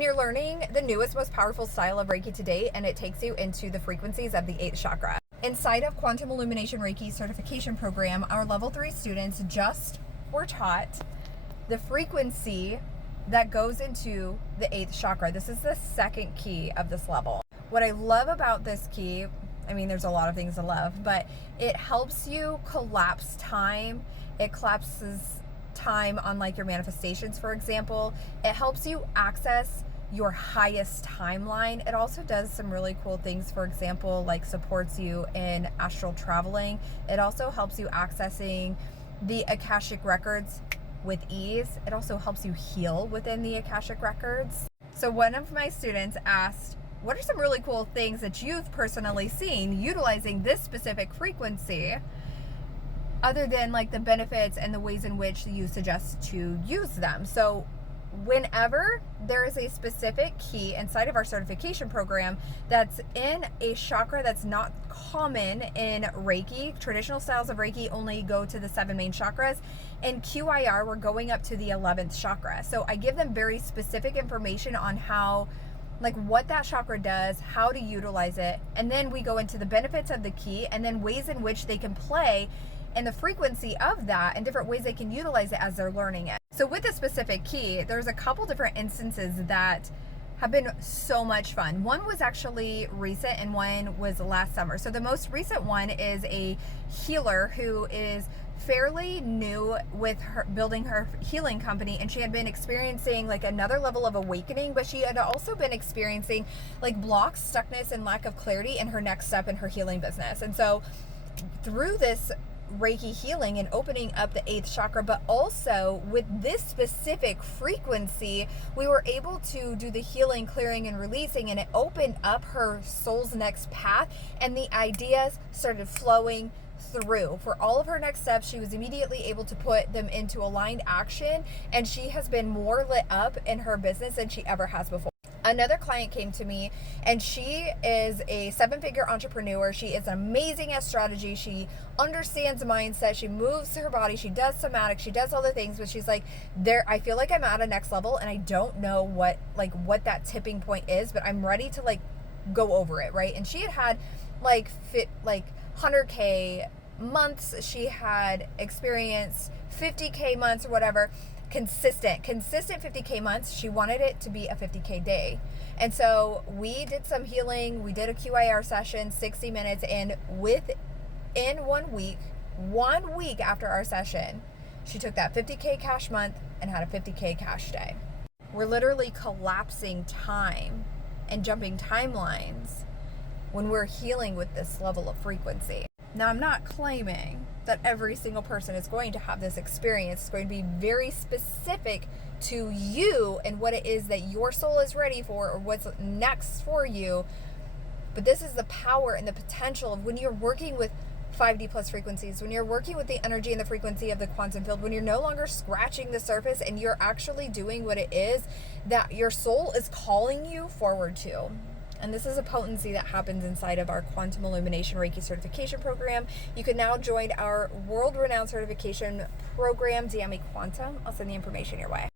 when you're learning the newest, most powerful style of Reiki to date, and it takes you into the frequencies of the 8th chakra. Inside of Quantum Illumination Reiki certification program, our level 3 students just were taught the frequency that goes into the 8th chakra. This is the second key of this level. What I love about this key, I mean, there's a lot of things to love, but it helps you collapse time. It collapses time on like your manifestations, for example. It helps you access your highest timeline. It also does some really cool things, for example, like supports you in astral traveling. It also helps you accessing the Akashic records with ease. It also helps you heal within the Akashic records. So one of my students asked, what are some really cool things that you've personally seen utilizing this specific frequency, other than like the benefits and the ways in which you suggest to use them? So whenever there is a specific key inside of our certification program that's in a chakra that's not common in Reiki, traditional styles of Reiki only go to the 7 main chakras. In QIR, we're going up to the 11th chakra. So I give them very specific information on how, like what that chakra does, how to utilize it. And then we go into the benefits of the key and then ways in which they can play and the frequency of that and different ways they can utilize it as they're learning it. So with this specific key, there's a couple different instances that have been so much fun. One was actually recent and one was last summer. So the most recent one is a healer who is fairly new with her building her healing company, and she had been experiencing like another level of awakening, but she had also been experiencing like blocks, stuckness, and lack of clarity in her next step in her healing business. And so through this Reiki healing and opening up the 8th chakra, but also with this specific frequency, we were able to do the healing, clearing, and releasing, and it opened up her soul's next path, and the ideas started flowing through. For all of her next steps, she was immediately able to put them into aligned action, and she has been more lit up in her business than she ever has before. Another client came to me, and she is a 7-figure entrepreneur. She is amazing at strategy. She understands mindset. She moves her body. She does somatic. She does all the things, but she's like, I feel like I'm at a next level, and I don't know what that tipping point is, but I'm ready to like go over it, right? And she had like 100K months. She had experienced 50K months or whatever. Consistent 50K months. She wanted it to be a 50K day. And so we did some healing. We did a QIR session, 60 minutes. And within 1 week after our session, she took that 50K cash month and had a 50K cash day. We're literally collapsing time and jumping timelines when we're healing with this level of frequency. Now, I'm not claiming that every single person is going to have this experience. It's going to be very specific to you and what it is that your soul is ready for or what's next for you. But this is the power and the potential of when you're working with 5D plus frequencies, when you're working with the energy and the frequency of the quantum field, when you're no longer scratching the surface and you're actually doing what it is that your soul is calling you forward to. And this is a potency that happens inside of our Quantum Illumination Reiki certification program. You can now join our world-renowned certification program, DM me Quantum. I'll send the information your way.